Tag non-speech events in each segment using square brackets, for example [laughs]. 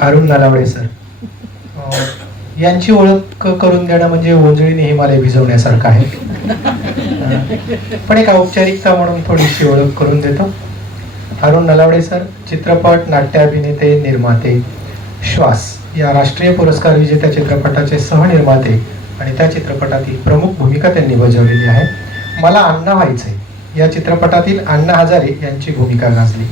Arun Nalawade sir. यांची ओळख करून देणं म्हणजे ओंजळीने हिमालय भिजवण्यासारखं आहे. पण एक औपचारिकता म्हणून थोडीशी ओळख करून देतो. अरुण नलावडे सर चित्रपट नाट्य अभिनेते निर्माते श्वास या राष्ट्रीय पुरस्कार विजेत्या चित्रपटाचे सहनिर्माते आणि त्या चित्रपटातील प्रमुख भूमिका त्यांनी बजावलेली आहे. मला अण्णा व्हायचंय. या चित्रपटातील अण्णा हजारे यांची भूमिका गाजली.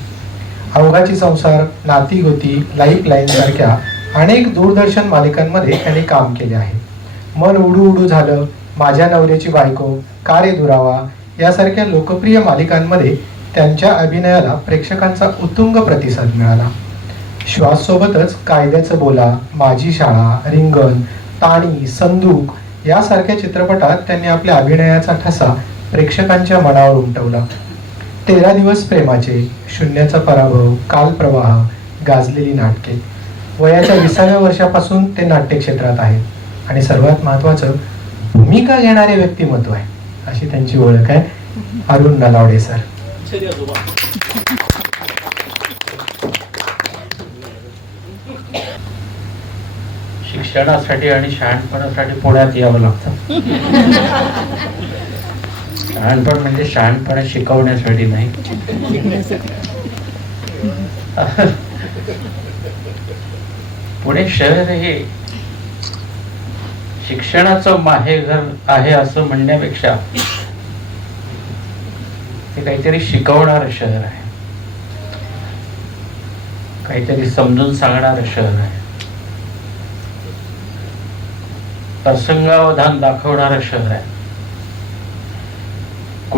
अवघाची संसार नाती गोती लाईफ लाईन सारख्या अनेक दूरदर्शन मालिकांमध्ये त्यांनी काम केले आहे. मन उडू उडू झालं माझ्या नवऱ्याची बायको कार्य दुरावा? यासारख्या लोकप्रिय मालिकांमध्ये त्यांच्या अभिनयाला प्रेक्षकांचा उत्तुंग प्रतिसाद मिळाला. श्वाससोबतच कायद्याचं बोला माझी शाळा रिंगण ताणी संदूक यासारख्या चित्रपटात त्यांनी आपल्या अभिनयाचा ठसा प्रेक्षकांच्या मनावर उमटवला. तेरा दिवस प्रेमाचे शून्याचा पराभव कालप्रवाह गाजलेली नाटके. वयाच्या विसाव्या वर्षापासून ते नाट्य क्षेत्रात आहेत. आणि सर्वात महत्वाचं भूमिका घेणारे व्यक्तिमत्व आहे? अशी त्यांची ओळख आहे अरुण नलावडे सर. शिक्षणासाठी आणि शहाणपणासाठी पुण्यात यावं लागतं. [laughs] शहाणपण म्हणजे शहाणपणा शिकवण्यासाठी नाही. पुणे शहर हे शिक्षणाचं माहेरघर आहे असं म्हणण्यापेक्षा ते काहीतरी शिकवणारं शहर आहे. काहीतरी समजून सांगणारं शहर आहे. प्रसंगावधान दाखवणारं शहर आहे.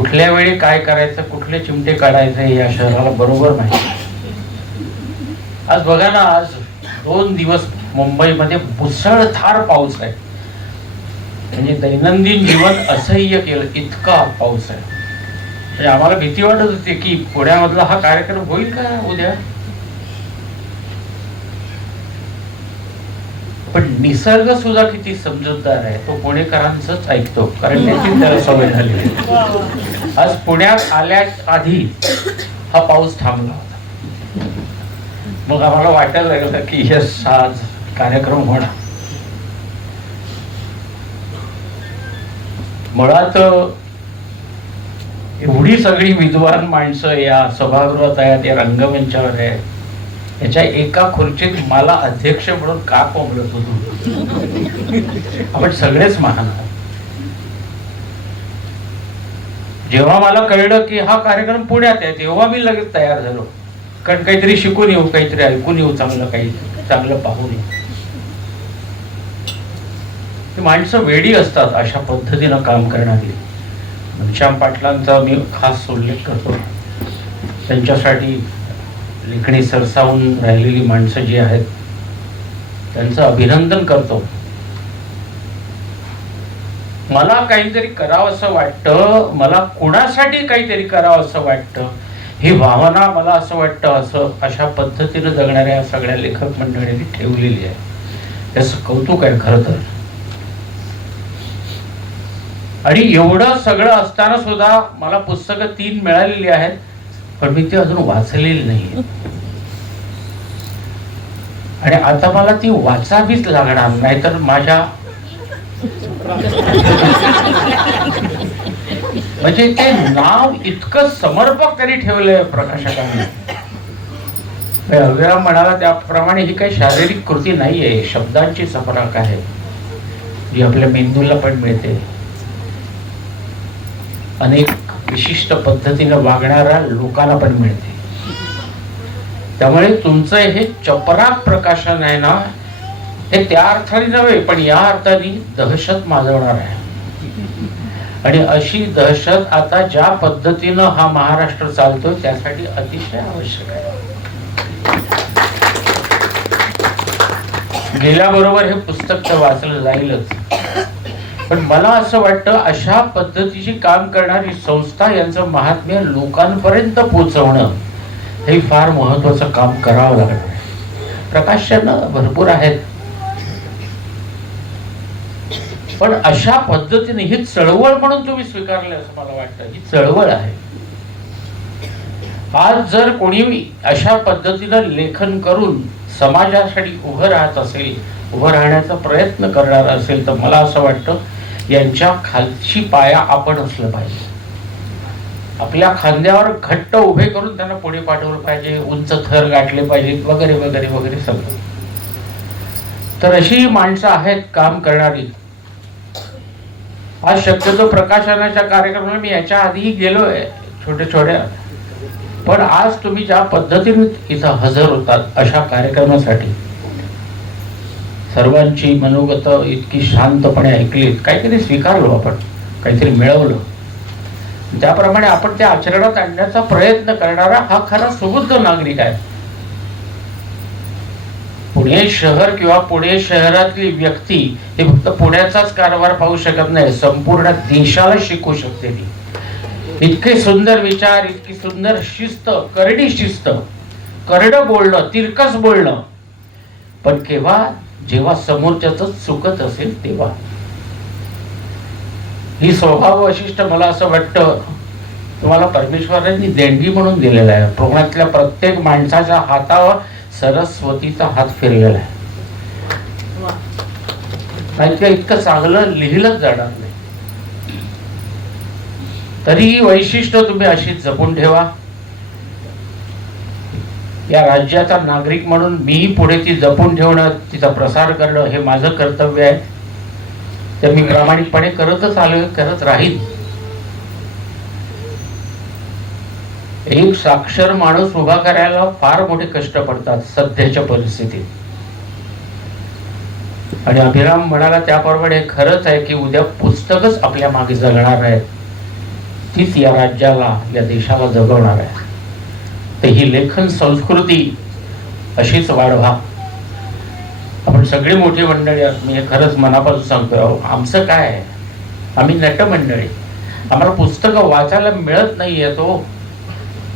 कुठल्या वेळी काय करायचं कुठले चिमटे काढायचे हे या शहराला बरोबर नाही. आज बघा ना आज दोन दिवस मुंबईमध्ये मुसळधार पाऊस आहे. म्हणजे दैनंदिन जीवन असह्य केलं इतका पाऊस आहे. म्हणजे आम्हाला भीती वाटत होती की पुण्यामधला हा कार्यक्रम होईल का उद्या? पण निसर्ग सुद्धा किती समजूतदार आहे तो पुणेकरांचंच ऐकतो कारण त्याची त्याला सवय झाली. [laughs] आज पुण्यात आल्या आधी हा पाऊस थांबला होता. मग आम्हाला वाटायला लागलं की यस आज कार्यक्रम होणार. मुळात एवढी सगळी विद्वान माणसं या सभागृहात आहेत या रंगमंचावर आहे त्याच्या एका खुर्चीत मला अध्यक्ष म्हणून का कोंबलत होतो? आपण सगळेच महान आहोत. जेव्हा मला कळलं की हा कार्यक्रम पुण्यात आहे तेव्हा मी लगेच तयार झालो. कारण काहीतरी शिकून येऊ काहीतरी ऐकून येऊ चांगलं काही चांगलं पाहून येऊ. ती माणसं वेडी असतात अशा पद्धतीनं काम करणारी. घनश्याम पाटलांचा मी खास उल्लेख करतो. त्यांच्यासाठी लिखणी सरसावून राहिलेली माणसं जी आहेत त्यांचं अभिनंदन करतो. मला काहीतरी करावं असं वाटतं मला कुणासाठी काहीतरी करावं असं वाटतं ही भावना मला असं वाटतं असं अशा पद्धतीनं जगणाऱ्या सगळ्या लेखक मंडळींनी ठेवलेली आहे. त्याचं कौतुक आहे खरं तर. आणि एवढं सगळं असताना सुद्धा मला पुस्तकं तीन मिळालेली आहेत. पण मी ती अजून वाचलेली नाही आणि आता मला ती वाचावीच लागणार नाहीतर माझ्या म्हणजे ते नाव इतकं समर्पक त्यांनी ठेवलंय प्रकाशकांनी. अव्यरा म्हणाला त्याप्रमाणे ही काही शारीरिक कृती नाहीये शब्दांची चपराक आहे. जी आपल्या मेंदूला पण मिळते. अनेक विशिष्ट पद्धतीनं वागणाऱ्या लोकांना पण मिळते. त्यामुळे तुमचं हे चपराक प्रकाशन आहे ना हे त्या अर्थाने नव्हे पण या अर्थाने दहशत माजवणार आहे. आणि अशी दहशत आता ज्या पद्धतीनं हा महाराष्ट्र चालतो त्यासाठी अतिशय आवश्यक आहे. गेल्याबरोबर हे पुस्तक तर वाचलं जाईलच. पण मला असं वाटतं अशा पद्धतीची काम करणारी संस्था यांचं महात्म्य लोकांपर्यंत पोचवणं हे फार महत्वाचं काम करावं लागणार प्रकाशन भरपूर आहेत. पण अशा पद्धतीने ही चळवळ म्हणून तुम्ही स्वीकारले असं मला वाटतं. ही चळवळ आहे. आज जर कोणी अशा पद्धतीनं लेखन करून समाजासाठी उभं राहत असेल उभं राहण्याचा प्रयत्न करणार असेल तर मला असं वाटतं यांच्या खालची पाया आपण असलं पाहिजे. आपल्या खांद्यावर घट्ट उभे करून त्यांना पुढे पाठवलं पाहिजे उंच थर गाठले पाहिजेत वगैरे वगैरे वगैरे सगळं. तर अशी माणसं आहेत काम करणारी. आज शक्यतो प्रकाशनाच्या कार्यक्रमाला मी याच्या आधीही गेलोय छोट्या छोट्या पण आज तुम्ही ज्या पद्धतीने इथं हजर होतात अशा कार्यक्रमासाठी सर्वांची मनोगत इतकी शांतपणे ऐकलीत काहीतरी स्वीकारलो आपण काहीतरी मिळवलं. त्याप्रमाणे आपण ते आचरणात आणण्याचा प्रयत्न करणारा हा खरा सुबुद्ध नागरिक आहे. पुणे शहर किंवा पुणे शहरातली व्यक्ती हे फक्त पुण्याचाच कारभार पाहू शकत नाही संपूर्ण देशाला शिकू शकते ती. इतके सुंदर विचार इतकी सुंदर शिस्त करडी शिस्त करडं बोलणं तिरकस बोलणं. पण केव्हा जेव्हा समोरच्याच चुकत असेल तेव्हा. ही स्वभाव वैशिष्ट्य मला असं वाटतं तुम्हाला परमेश्वरांनी देणगी म्हणून दिलेलं आहे. कोकणातल्या प्रत्येक माणसाच्या हातावर सरस्वतीचा हात फिरलेला आहे. नाहीतर इतकं चांगलं लिहिलंच जाणार नाही. तरीही वैशिष्ट्य तुम्ही अशी जपून ठेवा. या राज्याचा नागरिक म्हणून मीही पुढे ती जपून ठेवणं तिचा प्रसार करणं हे माझं कर्तव्य आहे. ते मी प्रामाणिकपणे करतच आलोय करत राहीन. एक साक्षर माणूस उभा करायला फार मोठे कष्ट पडतात सध्याच्या परिस्थितीत. आणि अभिराम म्हणाला त्याप्रमाणे खरंच आहे की उद्या पुस्तकच आपल्या मागे जगणार आहे तीच या राज्याला या देशाला जगवणार आहे तर ही लेखन संस्कृती अशीच वाढवा आपण सगळी मोठी मंडळी आहोत. मी हे खरंच मनापासून सांगतोय अहो, आमचं काय आहे? आम्ही नटमंडळी आम्हाला पुस्तकं वाचायला मिळत नाही तो.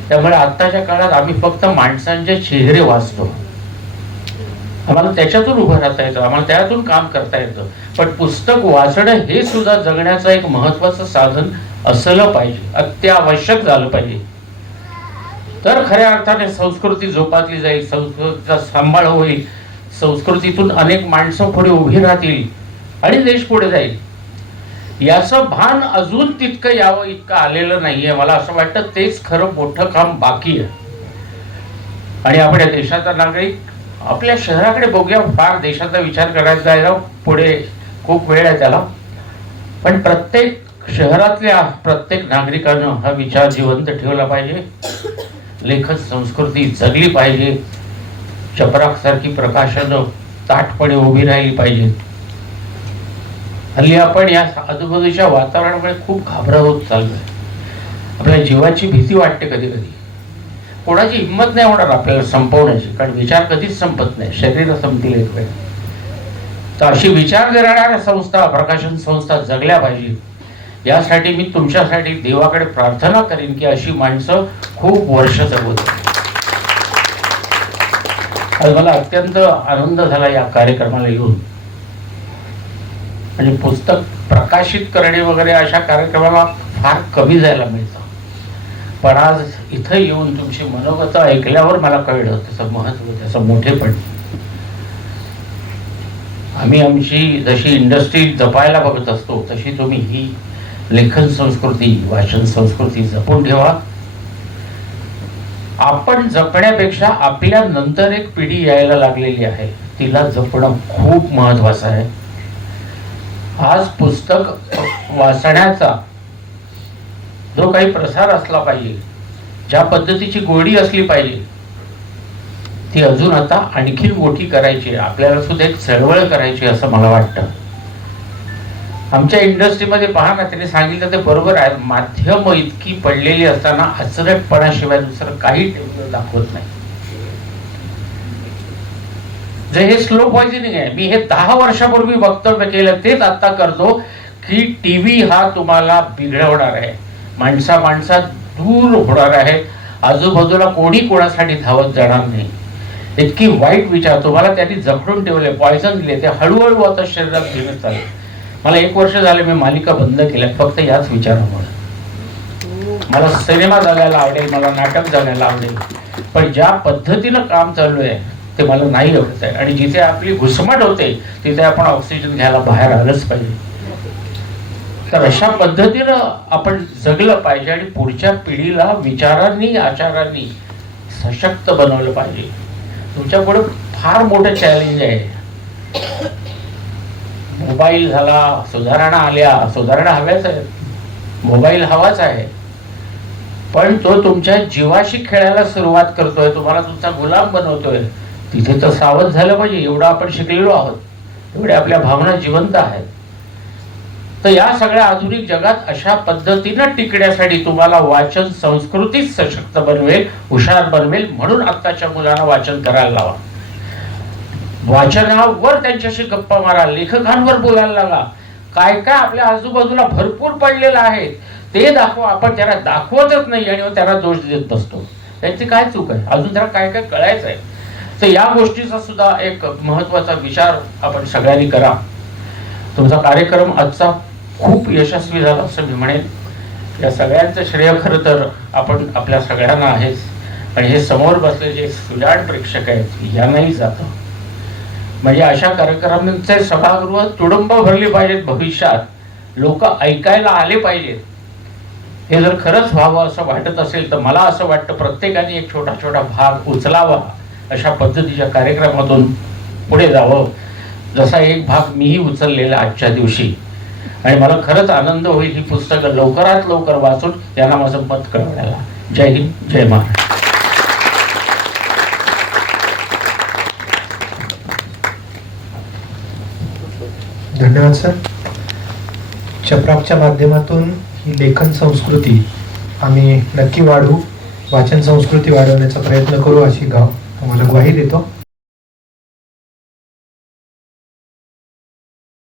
त्यामुळे आत्ताच्या काळात आम्ही फक्त माणसांचे चेहरे वाचतो. आम्हाला त्याच्यातून उभं राहता येतं आम्हाला त्यातून काम करता येतं. पण पुस्तक वाचणं हे सुद्धा जगण्याचं एक महत्वाचं साधन असलं पाहिजे अत्यावश्यक झालं पाहिजे. तर खऱ्या अर्थाने संस्कृती जोपासली जाईल संस्कृतीचा सांभाळ होईल संस्कृतीतून अनेक माणसं पुढे उभी राहतील आणि देश पुढे जाईल. याचं भान अजून तितकं यावं इतकं आलेलं नाहीये. मला असं वाटतं तेच खरं मोठं काम बाकी आहे. आणि आपल्या देशाचा नागरिक आपल्या शहराकडे बघूया. फार देशाचा विचार करायचा आहे. पुढे खूप वेळ आहे त्याला. पण प्रत्येक शहरातल्या प्रत्येक नागरिकानं हा विचार जिवंत ठेवला पाहिजे. लेखन संस्कृती जगली पाहिजे. चपराकसारखी प्रकाशनं ताटपणे उभी राहिली पाहिजेत हल्ली आपण या आजूबाजूच्या वातावरणामुळे खूप घाबरा होत चाललोय. आपल्या जीवाची भीती वाटते कधी कधी कोणाची हिंमत नाही होणार आपल्याला संपवण्याची कारण विचार कधीच संपत नाही. शरीर संपतील एक वेळ. तर अशी विचार देणाऱ्या संस्था प्रकाशन संस्था जगल्या पाहिजे. यासाठी मी तुमच्यासाठी देवाकडे प्रार्थना करेन की अशी माणसं खूप वर्ष जगवत आज मला अत्यंत आनंद झाला या कार्यक्रमाला येऊन. आणि पुस्तक प्रकाशित करणे वगैरे अशा कार्यक्रमाला फार कमी जायला मिळतं. पण आज इथं येऊन तुमची मनोगत ऐकल्यावर मला कळलं त्याचं महत्त्व त्याचं मोठेपण. आम्ही आमची जशी इंडस्ट्री जपायला बघत असतो तशी तुम्ही ही लेखन संस्कृती भाषण संस्कृती जपून ठेवा. आपण जपण्यापेक्षा आपल्या नंतर एक पिढी यायला लागलेली आहे. तिला जपणं खूप महत्वाचं आहे. आज पुस्तक वाचण्याचा जो काही प्रसार असला पाहिजे ज्या पद्धतीची गोडी असली पाहिजे ती अजून आता आणखी मोठी करायची आपल्याला सुद्धा एक चळवळ करायची असं मला वाटतं. आमच्या इंडस्ट्रीमध्ये पहा ना त्यांनी सांगितलं ते बरोबर आहे. माध्यम इतकी पडलेली असताना अचरटपणाशिवाय दुसरं काही दाखवत नाही. जे हे स्लो पॉइझनिंग आहे. मी हे दहा वर्षापूर्वी वक्तव्य केलं तेच आता करतो की टीव्ही हा तुम्हाला बिघडवणार आहे. माणसा माणसात दूर होणार आहे. आजूबाजूला कोणी कोणासाठी धावत जाणार नाही. इतकी वाईट विचार. तुम्हाला त्यांनी जखडून ठेवले पॉयझन दिले ते हळूहळू आता शरीरात घेणं चालू मला एक वर्ष झाले मी मालिका बंद केल्या फक्त याच विचारामुळे. मला सिनेमा जगायला आवडेल मला नाटक जगायला आवडेल. पण ज्या पद्धतीनं काम चालू आहे ते मला नाही आवडत आहे. आणि जिथे आपली घुसमट होते तिथे आपण ऑक्सिजन घ्यायला बाहेर आलंच पाहिजे. तर अशा पद्धतीनं आपण जगलं पाहिजे आणि पुढच्या पिढीला विचारांनी आचारांनी सशक्त बनवलं पाहिजे. तुमच्या फार मोठं चॅलेंज आहे. मोबाईल झाला सुधारणा आल्या. सुधारणा हव्याच आहेत. मोबाईल हवाच आहे. पण तो तुमच्या जीवाशी खेळायला सुरुवात करतोय. तुम्हाला तुमचा गुलाम बनवतोय. तिथे तर सावध झालं पाहिजे. एवढं आपण शिकलेलो आहोत. एवढ्या आपल्या भावना जिवंत आहेत. तर या सगळ्या आधुनिक जगात अशा पद्धतीनं टिकण्यासाठी तुम्हाला वाचन संस्कृतीच सशक्त बनवेल हुशार बनवेल म्हणून आत्ताच्या मुलांना वाचन करायला लावा. वाचनावर त्यांच्याशी गप्पा मारा लेखकांवर बोलायला लागा. काय काय आपल्या आजूबाजूला भरपूर पडलेलं आहे ते दाखवा. आपण त्याला दाखवतच नाही आणि त्याला दोष देत बसतो. त्यांची काय चूक आहे? अजून त्याला काय काय कळायचं आहे? तर या गोष्टीचा सुद्धा एक महत्त्वाचा विचार आपण सगळ्यांनी करा. तुमचा कार्यक्रम आजचा खूप यशस्वी झाला असं मी म्हणेन. या सगळ्यांचं श्रेय खरं तर आपण आपल्या सगळ्यांना आहेच. आणि हे समोर बसले जे सुजाण प्रेक्षक आहेत यांनाही जातं. म्हणजे अशा कार्यक्रमांचे सभागृह तुडुंब भरली पाहिजेत भविष्यात. लोक ऐकायला आले पाहिजेत. हे जर खरंच व्हावं असं वाटत असेल तर मला असं वाटतं प्रत्येकाने एक छोटा छोटा भाग उचलावा अशा पद्धतीच्या कार्यक्रमातून पुढे जावं. जसा एक भाग मीही उचललेला आजच्या दिवशी. आणि मला खरंच आनंद होईल ही पुस्तकं लवकरात लवकर वाचून यांना माझं मत कळवण्याला जय हिंद जय महाराष्ट्र. धन्यवाद सर चपराकच्या माध्यमातून ही लेखन संस्कृती आम्ही नक्की वाढवू वाचन संस्कृती वाढवण्याचा प्रयत्न करू अशी गाव आम्हाला ग्वाही देतो.